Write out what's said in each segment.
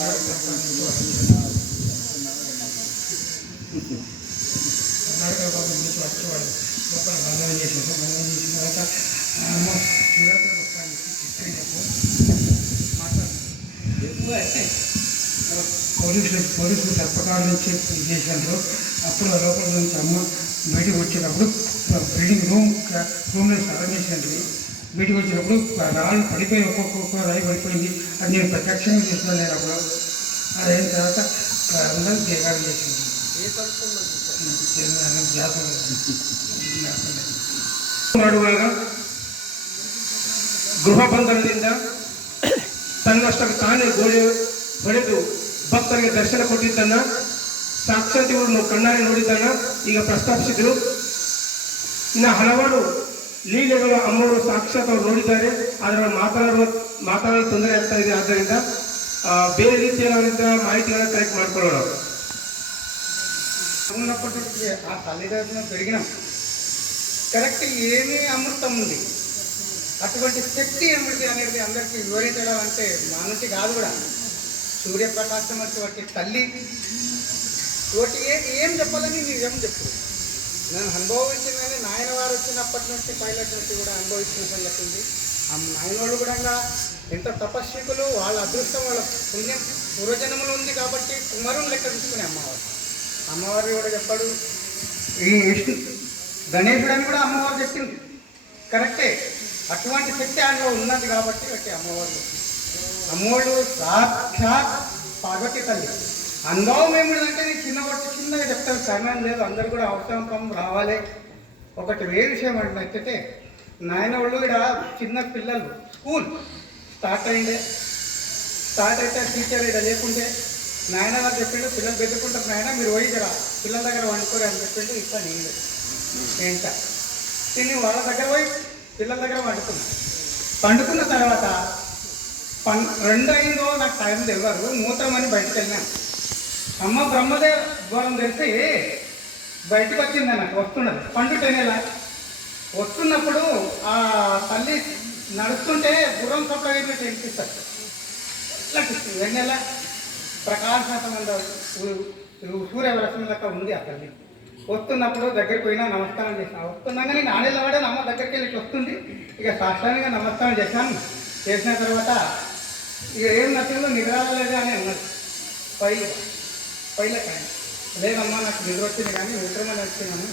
Karnataka government నుంచి వచ్చేవాడు లోపల బంధనం చేసేసాం. బంధనం చేసిన తర్వాత శివరాత్రి వస్తాను పోలీసులు తప్పకాల నుంచి చేశారు. అప్పుడు లోపల నుంచి అమ్మ బయటకు వచ్చేటప్పుడు బిల్డింగ్ రూమ్లో స్నానం చేసినట్టు బయటకు వచ్చినప్పుడు రాళ్ళు పడిపోయి ఒక్కొక్క రాయి పడిపోయింది. అది నేను ప్రత్యక్షంగా చూస్తున్నాను. నేను అప్పుడు అదైన తర్వాత అందరూ దేగాలు చేసింది. ಮಾಡುವಾಗ ಗೃಹ ಬಂಧನದಿಂದ ತನ್ನಷ್ಟಕ್ಕೆ ತಾನೇ ಗೋಡೆ ಹೊಡೆದು ಭಕ್ತರಿಗೆ ದರ್ಶನ ಕೊಟ್ಟಿದ್ದನ್ನ ಸಾಕ್ಷಾತ್ ಇವರು ಕಣ್ಣಾರೆ ನೋಡಿದ್ದನ್ನ ಈಗ ಪ್ರಸ್ತಾಪಿಸಿದ್ರು. ಇನ್ನು ಹಲವಾರು ಲೀಲೆಗಳು ಅಮ್ಮವರು ಸಾಕ್ಷಾತ್ ಅವರು ನೋಡಿದ್ದಾರೆ. ಅದರ ಮಾತಾಡಲು ತೊಂದರೆ ಆಗ್ತಾ ಇದೆ. ಆದ್ದರಿಂದ ಬೇರೆ ರೀತಿಯಾದಂಥ ಮಾಹಿತಿಗಳನ್ನು ಕಲೆಕ್ಟ್ ಮಾಡ್ಕೊಳ್ಳೋಣ. ఉన్నప్పటి ఆ తల్లిదండ్రులను పెరిగినాం. కరెక్ట్ ఏమీ అమృతం ఉంది. అటువంటి శక్తి ఏమిటి అనేది అందరికీ వివరించడం అంటే మానుషి కాదు కూడా. సూర్యప్రకాశం అటువంటి తల్లి ఒకటి ఏం చెప్పాలని నీవేం చెప్పు. నేను అనుభవించిందని నాయన వారు వచ్చినప్పటి నుంచి పైలట్ నుంచి కూడా అనుభవించిన సంగతి ఉంది. ఆ నాయన వాళ్ళు కూడా ఎంత తపస్వికులు, వాళ్ళ అదృష్టం, వాళ్ళ పుణ్యం పూర్వజన్మలు ఉంది కాబట్టి కుమారుని లెక్క తీసుకునే అమ్మవారు కూడా చెప్పాడు. ఈ గణేశుడు అని కూడా అమ్మవారు చెప్పింది. కరెక్టే. అటువంటి శక్తి ఆయనలో ఉన్నది కాబట్టి బట్టి అమ్మవాళ్ళు సాక్షాత్ పార్వతి తల్లి. అనుభవం ఏమిటంటే నేను చిన్నగా చెప్తాను, సమయం లేదు, అందరూ కూడా అవసరం రావాలి. ఒకటి విషయం అంటే నాయన వాళ్ళు ఇక్కడ చిన్న పిల్లలు స్కూల్ స్టార్ట్ అయితే టీచర్ ఇక్కడ లేకుంటే నాయన గారు చెప్పిండు, పిల్లలు పెట్టుకుంటారు, నాయన మీరు పోయి కదా పిల్లల దగ్గర వండుకోరు అని చెప్పిండు. ఇట్లా నేను ఏంటా తిని వాళ్ళ దగ్గర పోయి పిల్లల దగ్గర పండుకున్న తర్వాత 2 అయిందో నాకు టైం తెలియదు. మూత్రం అని బయటకు వెళ్ళినాను. అమ్మ బ్రహ్మదేవ ద్వారం తెలిసి బయటకు వచ్చింది. నాకు వస్తున్నది పండుటేనేలా వస్తున్నప్పుడు ఆ తల్లి నడుస్తుంటే గుర్రం సప్లై వినిపిస్తారు. ఇట్లా వెన్నెల ప్రకాశవంతమైన సూర్యరశ్మి లెక్క ఉంది ఆ తల్లి. వస్తున్నప్పుడు దగ్గరికి పోయినా నమస్కారం చేసిన. వస్తున్నాగా నేను ఆడేళ్ళవాడే అమ్మ దగ్గరికి వెళ్ళి వస్తుంది. ఇక సాష్టాంగంగా నమస్కారం చేసిన తర్వాత ఇక ఏం నచ్చిందో నిద్రలేదు అని అన్నది. పైలట్ ఆయన లేదమ్మా నాకు నిద్ర వచ్చింది కానీ మూత్రమే నచ్చినాను.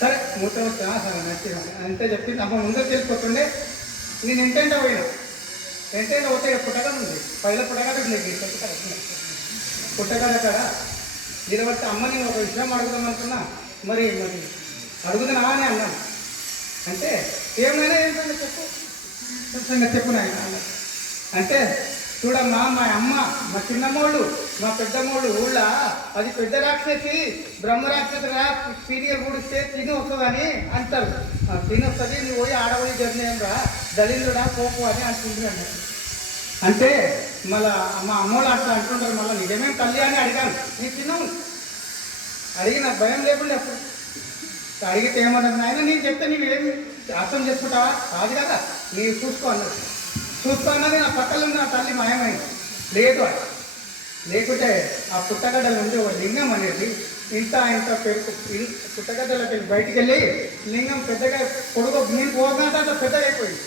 సరే మూత్రం వచ్చినా సరే నచ్చినాను అంతే చెప్పింది. అమ్మ ముందరికి వెళ్ళిపోతుండే. నేను ఎంటైనా పోయినా పోతే పుట్టగడ ఉంది. పుట్టగడ కాడ నిలబడితే అమ్మ నేను ఒక విషయం అడుగుదాం అనుకున్నా. మరి అడుగుతున్నా అని అన్నాను. అంటే ఏమైనా ఏంటంటే చెప్పు నాయన అంటే చూడమ్మా, మా అమ్మ, మా చిన్నమ్మోళ్ళు, మా పెద్దమ్మోళ్ళు ఊళ్ళ అది పెద్ద రాక్షసి, బ్రహ్మరాక్షసుగా పీరియల్ గుడిస్తే తిని వస్తుందని అంటారు. తిని వస్తుంది, నువ్వు పోయి ఆడపోయి జరిగినా దళితుడా పోపు అని అంటున్నాను. అంటే మళ్ళా మా అమ్మోళ్ళు అట్లా అంటుంటారు. మళ్ళీ నిజమేం తల్లి అని అడిగాను. నేను తిన్నాను అడిగి నాకు భయం లేకుండా అప్పుడు అడిగితే ఏమన్నది నాయన నేను చెప్తే నీవేమి అర్థం చేసుకుంటావా కాదు కదా, నీవు చూసుకో అన్నది. చూసుకో అన్నది నా పక్కన ఉన్న నా తల్లి మాయమైంది. లేదు అది లేకుంటే ఆ పుట్టగడ్డల నుండి ఒక లింగం అనేది ఇంత పెరుగు పుట్టగడ్డలకి బయటికి వెళ్ళి లింగం పెద్దగా పొడుగు నేను పోగానే అంత పెద్దగా అయిపోయింది.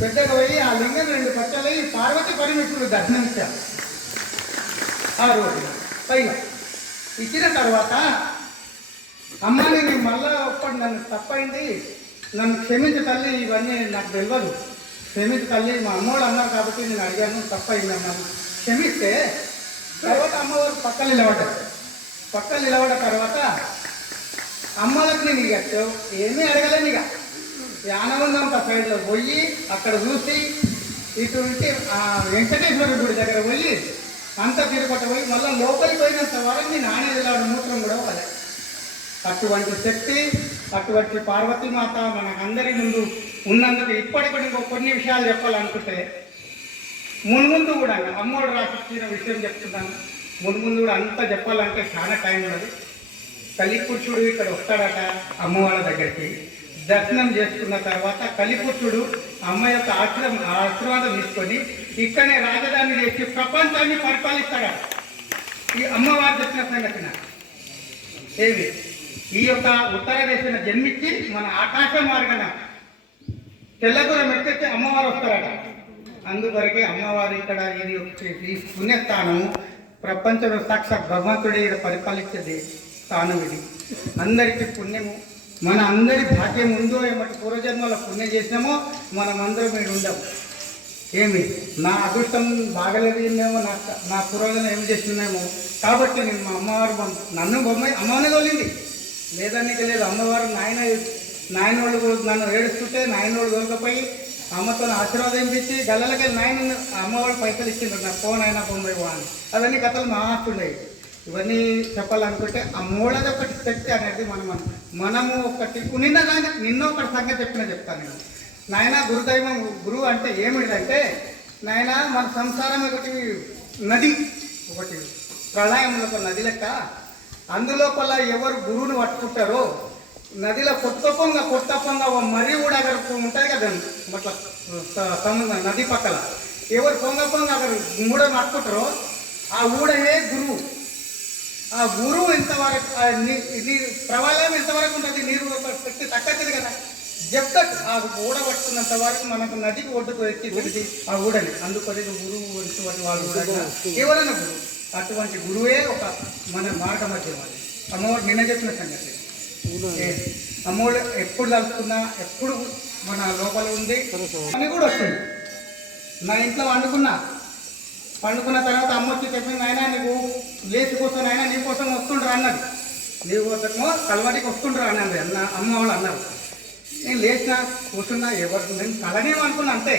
పెద్దగా పోయి ఆ లింగం 2 పచ్చలు పార్వతి పరమేశ్వరుడు దర్శనమిచ్చారు. ఆ రోజు పైన ఇచ్చిన తర్వాత అమ్మని నేను మళ్ళా ఒప్పటి నన్ను తప్పైంది, నన్ను క్షమించు తల్లి, ఇవన్నీ నాకు తెలియదు, క్షమించు తల్లి, మా అమ్మోడు అన్నారు కాబట్టి నేను అడిగాను, తప్పైంది అన్నాను. క్షమిస్తే తర్వాత అమ్మవారు పక్కన నిలబడ్డ తర్వాత అమ్మలకు నేను ఇక ఏమీ అడగలేను. ఇక యానవందంత సైడ్లో పోయి అక్కడ చూసి ఇటు వెంకటేశ్వర గుడి దగ్గర పోయి అంత తిరుగుట పోయి మళ్ళీ లోపలికి పోయినంత వరకు నేను ఆనేదిలాడు మూత్రం కూడా వాళ్ళే. అటువంటి శక్తి, అటువంటి పార్వతీమాత మనకందరి ముందు ఉన్నందుకు ఇప్పటికీ కొన్ని విషయాలు చెప్పాలనుకుంటే ముందు కూడా అమ్మోడు రాసిచ్చిన విషయం చెప్తున్నాను. ముందు కూడా అంతా చెప్పాలంటే చాలా టైం ఉన్నది. కలిపురుషుడు ఇక్కడ వస్తాడట అమ్మవాళ్ళ దగ్గరికి. దర్శనం చేసుకున్న తర్వాత కలిపుత్రుడు అమ్మ యొక్క ఆశీర్వాదం తీసుకొని ఇక్కడనే రాజధాని చేసి ప్రపంచాన్ని పరిపాలిస్తాడు. ఈ అమ్మవారు చెప్పిన సంగతిన ఏమి ఈ యొక్క ఉత్తర దేశం జన్మించి మన ఆకాశ మార్గన తెల్లగురం ఎక్కితే అమ్మవారు వస్తారట. అందుకొరకే అమ్మవారు ఇక్కడ ఇది ఈ పుణ్యస్థానము ప్రపంచంలో సాక్షాత్ భగవంతుడే ఇక్కడ పరిపాలించేది స్థానం ఇది. అందరికీ పుణ్యము, మన అందరి భాగ్యం ఉందో ఏమంటే పూర్వజన్మలో పుణ్యం చేసినామో మనం అందరం మీరు ఉండము. ఏమి నా అదృష్టం బాగలేదు ఏమో, నా పూర్వజన్మ ఏమి చేస్తున్నామో కాబట్టి నేను మా అమ్మవారు నన్ను అమ్మవారిని తోలింది లేదనికి లేదు. అమ్మవారు నాయనోళ్ళు నన్ను ఏడుస్తుంటే నాయనోళ్ళు తోలకపోయి అమ్మతో ఆశీర్వాదం ఇప్పించి గల్లలకి నాయన అమ్మవాళ్ళు పైసలు ఇచ్చిండ్రు నాకు ఫోన్ అయినా బొమ్మాయి అని. అవన్నీ కథలు మాస్తుండేవి. ఇవన్నీ చెప్పాలనుకుంటే ఆ మూడది ఒకటి శక్తి అనేది మనము ఒకటి నిన్న ఒకటి సంగతి చెప్తాను నేను. నాయన గురుదైవం గురువు అంటే ఏమిటంటే నాయన మన సంసారం ఒకటి నది, ఒకటి ప్రళయంలో ఒక నది లెక్క. అందులోపల ఎవరు గురువుని పట్టుకుంటారో నదిలో కొత్త మరీ కూడా అక్కడ ఉంటుంది కదా మట్ల నది పక్కల ఎవరు పొంగ అక్కడ మూడని పట్టుకుంటారో ఆ ఊడనే గురువు. ఆ గురువు ఎంతవరకు ప్రవాళం ఎంతవరకు ఉంటుంది, నీరు పెట్టి తక్కది కదా చెప్తాడు. ఆ ఊడ పట్టుకున్నంత వరకు మనకు నదికి ఒడ్డుకు ఎక్కి పెడితే ఆ ఊడని. అందుకని గురువు వంటి వాళ్ళు కూడా ఎవరైనా గురువు, అటువంటి గురువే ఒక మన మార్గ మధ్య వాళ్ళు. అమ్మవారు నిన్న చెప్పిన సంగతి అమ్మవారు ఎప్పుడు తలుచుకున్నా ఎప్పుడు మన లోపల ఉంది అని కూడా వస్తుంది. నా ఇంట్లో పండుకున్న తర్వాత అమ్మ వచ్చి చెప్పింది ఆయన నీకు లేచి కూర్చొని అయినా నీ కోసం వస్తుండ్రా అన్నది. నీ కోసమో కలవాటికి వస్తుండ్రా అన్నది అమ్మ వాళ్ళు అన్నారు. నేను లేచిన కూర్చున్నా ఎవరు నేను కలనేమనుకున్నా అంతే.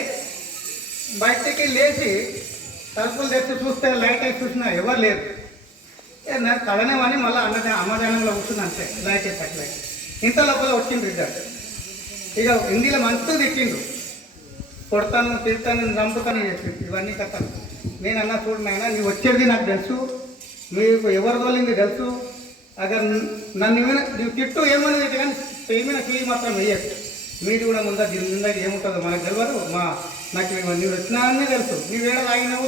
బయటికి లేచి తలుపులు తెచ్చి చూస్తే లైట్ వేసి చూసినా ఎవరు లేరు. నాకు కలనేమని మళ్ళీ అమ్మజనంలో కూర్చున్నా అంతే. లైట్ వేసి అట్లా ఇంత లోపల వచ్చింది రిజల్ట్. ఇక హిందీలో మంచిగా తిట్టిండు, కొడతాను తిడతాను చంపుతాను చెప్పింది. ఇవన్నీ కథలు నేను అన్నా చూడనైనా నీవు వచ్చేది నాకు తెలుసు, మీకు ఎవరు తోలింది తెలుసు. అగర్ నన్ను నీవు తిట్టు ఏమన్నది కానీ పేమైన ఫీ మాత్రం వేయచ్చు. మీరు కూడా దీని ముందు ఏముంటుందో మనకు తెలియదు. నాకు నీవు వచ్చినానే తెలుసు. నీవేడ తాగినావు,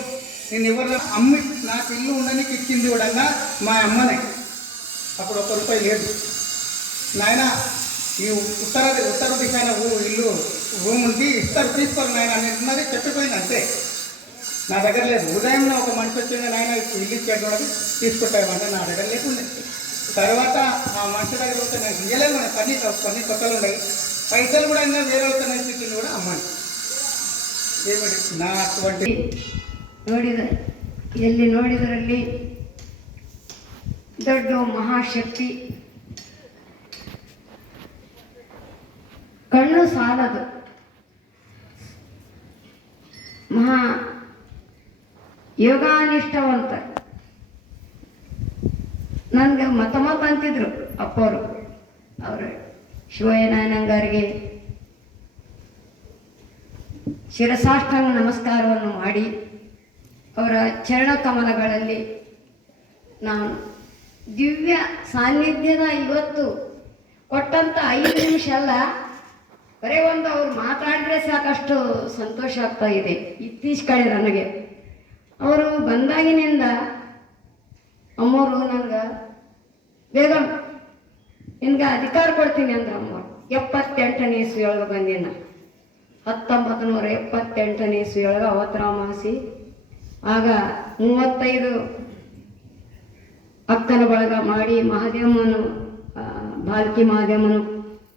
నేను ఎవరు అమ్మి నాకు ఇల్లు ఉండడానికి ఇచ్చింది కూడా మా అమ్మనే. అప్పుడు ₹1 లేదు. నాయన ఈ ఉత్తర దిశైన ఇల్లు రూమ్ ఉంది ఇస్తారు తీసుకోరు నాయన అని ఉన్నది చెప్పిపోయింది అంతే. నా దగ్గర లేదు. ఉదయంలో ఒక మనిషి వచ్చింది నాయన ఇల్లు ఇచ్చేటోడని తీసుకుంటామంటే నా దగ్గర లేకుండే. తర్వాత ఆ మనిషి దగ్గర వస్తే నాకు ఇయ్యలేదు. పని కొత్తలు ఉన్నాయి. పైసలు కూడా అయినా వేరే అవుతున్నాయి ఇచ్చింది కూడా అమ్మాయి. ఏమిటి నా అటువంటి ಎಲ್ಲಿ ನೋಡಿದರಲ್ಲಿ ದೊಡ್ಡ ಮಹಾಶಕ್ತಿ ಕಣ್ಣು ಸಾಲದು. ಮಹಾ ಯೋಗಾನಿಷ್ಠವಂತ. ನನಗೆ ಮತ ಅಂತಿದ್ರು ಅಪ್ಪವರು. ಅವರು ಶಿವಯ್ಯನಾಯನಂಗಾರಿಗೆ ಶಿರಸಾಷ್ಟಾಂಗ ನಮಸ್ಕಾರವನ್ನು ಮಾಡಿ ಅವರ ಚರಣ ಕಮಲಗಳಲ್ಲಿ ನಾನು ದಿವ್ಯ ಸಾನ್ನಿಧ್ಯದ ಇವತ್ತು ಕೊಟ್ಟಂಥ 5 ನಿಮಿಷ ಅಲ್ಲ, ಬರೀ ಒಂದು ಅವ್ರು ಮಾತಾಡಿದ್ರೆ ಸಾಕಷ್ಟು ಸಂತೋಷ ಆಗ್ತಾ ಇದೆ. ಇತ್ತೀಚೆಗೆ ನನಗೆ ಅವರು ಬಂದಾಗಿನಿಂದ ಅಮ್ಮವರು ನನಗೆ ಬೇಗ ನಿನ್ಗೆ ಅಧಿಕಾರ ಕೊಡ್ತೀನಿ ಅಂದ್ರೆ ಅಮ್ಮವ್ರು 78ನೇ ಇಸ್ವಿಯೊಳಗೆ ಬಂದಿನ 1978ನೇ ಇಸ್ವಿಯೊಳಗೆ ಅವತರಾಮಾಸಿ. ಆಗ 35 ಅಕ್ಕನ ಬಳಗ ಮಾಡಿ ಮಹಾದೇವನು ಬಾಲ್ಕಿ ಮಹಾದೇವನು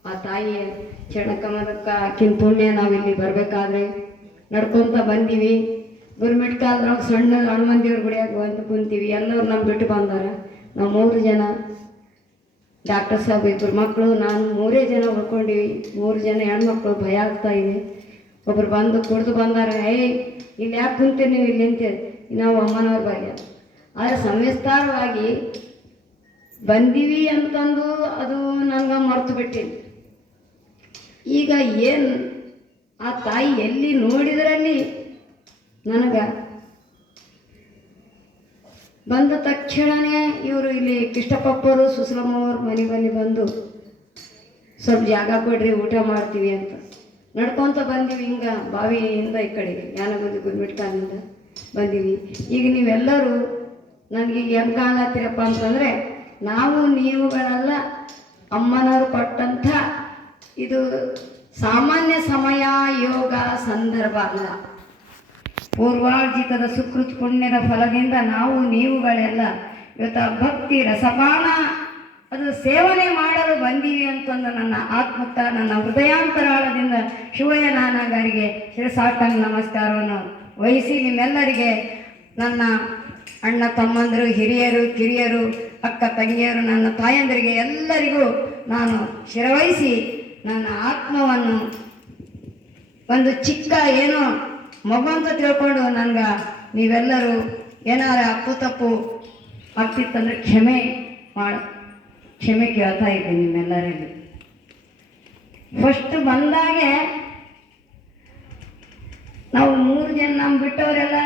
ಆ ತಾಯಿಯ ಚರಣಕಮಲಕ್ಕೆ ಆಕಿನ ಪುಣ್ಯ ನಾವಿಲ್ಲಿ ಬರಬೇಕಾದ್ರೆ ನಡ್ಕೊತ ಬಂದೀವಿ. ಗುರುಮಿಟ್ಕಾದ್ರಾಗ ಸಣ್ಣ ಹನುಮಂದಿಯವ್ರ ಗುಡಿಯಾಗ ಬಂದು ಕುಂತೀವಿ. ಎಲ್ಲರೂ ನಮ್ಮ ಬಿಟ್ಟು ಬಂದಾರ. ನಾವು 3 ಜನ, ಡಾಕ್ಟರ್ ಸಾಹೇಬ್ 2 ಮಕ್ಕಳು, ನಾನು 3 ಜನ ಉಳ್ಕೊಂಡಿವಿ. 3 ಜನ ಹೆಣ್ಮಕ್ಳು. ಭಯ ಆಗ್ತಾ ಇದೆ. ಒಬ್ರು ಬಂದು ಕುಡಿದು ಬಂದಾರ, ಇಲ್ಲಿ ಯಾಕೆ ಕುಂತೀರಿ ನೀವು ಇಲ್ಲಿ ಅಂತೇಳಿ. ನಾವು ಅಮ್ಮನವ್ರ ಬಗ್ಗೆ ಆದರೆ ಸವಿಸ್ತಾರವಾಗಿ ಬಂದೀವಿ ಅಂತಂದು ಅದು ನನಗೆ ಮರೆತು ಬಿಟ್ಟಿನಿ. ಈಗ ಏನು ಆ ತಾಯಿ ಎಲ್ಲಿ ನೋಡಿದ್ರಲ್ಲಿ ನನಗೆ ಬಂದ ತಕ್ಷಣವೇ ಇವರು ಇಲ್ಲಿ ಕೃಷ್ಣಪ್ಪವರು ಸುಸಲಮ್ಮವ್ರ ಮನೆಗೆ ಬಂದು ಸ್ವಲ್ಪ ಜಾಗ ಕೊಡ್ರಿ ಊಟ ಮಾಡ್ತೀವಿ ಅಂತ ನಡ್ಕೊತ ಬಂದೀವಿ. ಹಿಂಗೆ ಬಾವಿಯಿಂದ ಈ ಕಡೆ ಯಾನಗುಂದಿ ಗುರ್ಮಿಟ್ಕಾನಿಂದ ಬಂದೀವಿ. ಈಗ ನೀವೆಲ್ಲರೂ ನನಗೆ ಹೆಂಗೆ ಕಾಣತ್ತೀರಪ್ಪ ಅಂತಂದರೆ ನಾವು ನೀವುಗಳೆಲ್ಲ ಅಮ್ಮನವರು ಕೊಟ್ಟಂಥ ಇದು ಸಾಮಾನ್ಯ ಸಮಯ, ಯೋಗ ಸಂದರ್ಭ ಅಲ್ಲ. ಪೂರ್ವಾರ್ಜಿತದ ಸುಕೃತ್ ಪುಣ್ಯದ ಫಲದಿಂದ ನಾವು ನೀವುಗಳೆಲ್ಲ ಇವತ್ತು ಭಕ್ತಿ ರಸಪಾನ ಅದು ಸೇವನೆ ಮಾಡಲು ಬಂದೀವಿ ಅಂತಂದು ನನ್ನ ಆತ್ಮಕ್ಕ ನನ್ನ ಹೃದಯಾಂತರಾಳದಿಂದ ಶಿವಯ್ಯ ನಾನಾಗರಿಗೆ ಶಿರಸಾಷ್ಟಾಂಗ ನಮಸ್ಕಾರವನ್ನು ವಹಿಸಿ ನಿಮ್ಮೆಲ್ಲರಿಗೆ ನನ್ನ ಅಣ್ಣ ತಮ್ಮಂದರು, ಹಿರಿಯರು, ಕಿರಿಯರು, ಅಕ್ಕ ತಂಗಿಯರು, ನನ್ನ ತಾಯಂದರಿಗೆ ಎಲ್ಲರಿಗೂ ನಾನು ಶಿರವಹಿಸಿ ನನ್ನ ಆತ್ಮವನ್ನು ಒಂದು ಚಿಕ್ಕ ಏನೋ ಮಗು ಅಂತ ತಿಳ್ಕೊಂಡು ನನಗೆ ನೀವೆಲ್ಲರೂ ಏನಾರ ಅಪ್ಪು ತಪ್ಪು ಆಗ್ತಿತ್ತಂದ್ರೆ ಕ್ಷಮೆ ಕೇಳ್ತಾ ಇದ್ದೀನಿ ನಿಮ್ಮೆಲ್ಲರಲ್ಲಿ. ಫಸ್ಟ್ ಬಂದಾಗೆ ನಾವು 3 ಜನ ನಮ್ಮ ಬಿಟ್ಟವರೆಲ್ಲ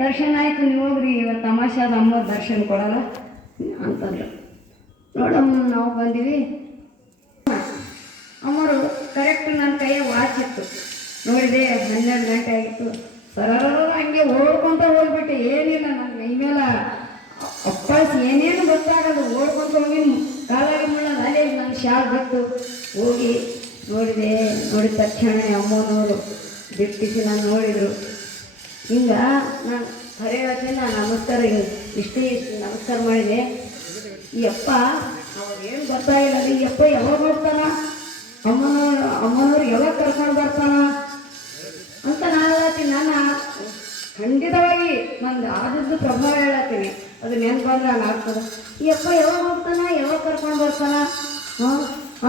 ದರ್ಶನ ಆಯಿತು ನೀವು ಹೋಗ್ರಿ ಇವತ್ತು ತಮಾಷಾದ ಅಮ್ಮ ದರ್ಶನ ಕೊಡಲ್ಲ ಅಂತಂದ್ರು. ನೋಡಮ್ಮ ನಾವು ಬಂದೀವಿ. ಅಮ್ಮರು ಕರೆಕ್ಟ್ ನನ್ನ ಕೈಯ ವಾಚ್ ಇತ್ತು ನೋಡಿದೆ 12 ಗಂಟೆ ಆಗಿತ್ತು. ಸರಳ ಹಂಗೆ ಓಡ್ಕೊಂತ ಹೋಗ್ಬಿಟ್ಟೆ. ಏನಿಲ್ಲ ನನ್ನ ಮೈ ಮೇಲೆ ಅಪ್ಪಾಸ್ ಏನೇನು ಗೊತ್ತಾಗಲ್ಲ. ಓಡ್ಕೊಂತ ಹೋಗಿ ಕಾಲಾಗ ಮುಳ್ಳ ಅಲ್ಲೇ ನನ್ನ ಶಾಲ್ ಬಿಟ್ಟು ಹೋಗಿ ನೋಡಿದ ತಕ್ಷಣ ಅಮ್ಮನವರು ದಿಟ್ಟಿಸಿ ನಾನು ನೋಡಿದರು. ಹಿಂಗೆ ನಾನು ಖರೆ ಹೇಳ್ತೀನಿ, ನಾನು ನಮಸ್ಕಾರ ಇಷ್ಟು ನಮಸ್ಕಾರ ಮಾಡಿದೆ. ಈ ಅಪ್ಪ ಅವ್ರೇನು ಗೊತ್ತಾಗಿಲ್ಲ. ಈ ಅಪ್ಪ ಯಾವಾಗ ಬರ್ತಾನ, ಅಮ್ಮನವ್ರು ಯಾವಾಗ ಕರ್ಕೊಂಡು ಬರ್ತಾನ ಅಂತ ನಾನು ಹೇಳತ್ತೀನಿ. ನಾನು ಖಂಡಿತವಾಗಿ ನಂದು ಆದದ್ದು ಪ್ರಭಾವ ಹೇಳತ್ತೀನಿ. ಅದು ನೆನ್ಪು ಬಂದ್ರೆ ನಾನು ಆಗ್ತದೆ. ಈ ಅಪ್ಪ ಯಾವಾಗ ಹೋಗ್ತಾನ, ಯಾವಾಗ ಕರ್ಕೊಂಡು ಬರ್ತಾನ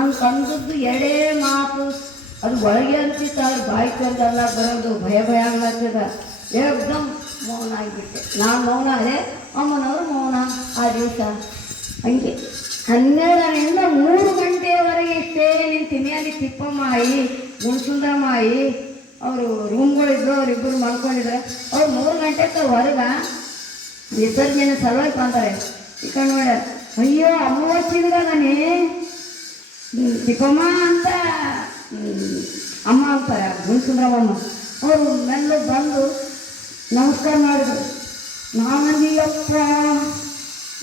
ಅಂತಂದದ್ದು ಎರಡೇ ಮಾತು. ಅದು ಒಳಗೆ ಅನ್ಸಿತ್ತು, ಅವ್ರು ಬಾಯಿ ತಂದಲ್ಲ ಬರೋದು ಭಯ ಆಗ್ಲತ್ತದ. ಏಕ್ದಮ್ ಮೌನ ಆಗಿಬಿಟ್ಟೆ. ನಾನು ಮೌನ ಅದೇ, ಅಮ್ಮನವರು ಮೌನ. ಆ ದಿವಸ ಹಂಗೆ 12ರಿಂದ 3 ಗಂಟೆಯವರೆಗೆ ಇಷ್ಟೇ ನಿಂತೀನಿ. ಅಲ್ಲಿ ತಿಪ್ಪಮ್ಮಾಯಿ, ಗುಣಸುಂದರಮ್ಮಾಯಿ ಅವರು ರೂಮ್ಗಳಿದ್ರು, ಅವರಿಬ್ಬರು ಮಲ್ಕೊಂಡಿದ್ದಾರೆ. ಅವ್ರು 3 ಗಂಟೆಗೆ ಹೊರಗೆ ವಿಸರ್ಜನೆ ಸಲುವಾಗಿ ಬಂತಾರೆ. ಈ ಕಡೆ ನೋಡ, ಅಯ್ಯೋ ಅಮ್ಮ వచ్చిందిగా ನಾನೇ ತಿಪ್ಪಮ್ಮ ಅಂತ ಅಮ್ಮ ಅಂತಾರೆ ಗುಣಸುಂದರಮ್ಮ. ಅವರು ಮೆಲ್ಲ ಬಂದು ನಮಸ್ಕಾರ ಮಾಡಿದ್ರು. ನಾನಂದಿಯಪ್ಪ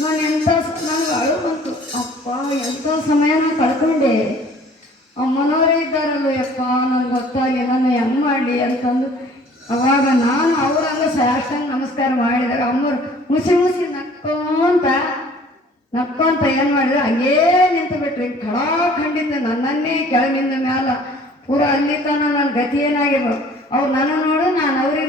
ನನಗೆ ಅಳು ಬಂತು. ಅಪ್ಪ ಎಂಥ ಸಮಯನ ಕಳ್ಕೊಂಡೆ. ಅಮ್ಮನವರೇ ಇದ್ದಾರಲ್ಲ ಯಪ್ಪ, ನನಗೆ ಗೊತ್ತಾಗಲಿ, ನಾನು ಹೆಂಗೆ ಮಾಡಲಿ ಅಂತಂದು ಅವಾಗ ನಾನು ಅವ್ರಂಗೆ ಸಾಷ್ಟಾಂಗ ನಮಸ್ಕಾರ ಮಾಡಿದಾಗ ಅಮ್ಮರು ಮುಸಿ ನಕ್ಕೊಂತ ಏನು ಮಾಡಿದ್ರು, ಹಂಗೇ ನಿಂತು ಬಿಟ್ರಿ. ಖಂಡಿತ ನನ್ನನ್ನೇ ಕೆಳಗಿಂದ ಮ್ಯಾಲ ಪೂರ ಅಲ್ಲಿ ತನ ನನ್ನ ಗತಿ ಏನಾಗಿರ್ಬೋದು. ಅವ್ರು ನನ್ನ ನೋಡು, ನಾನು ಅವ್ರಿಗೆ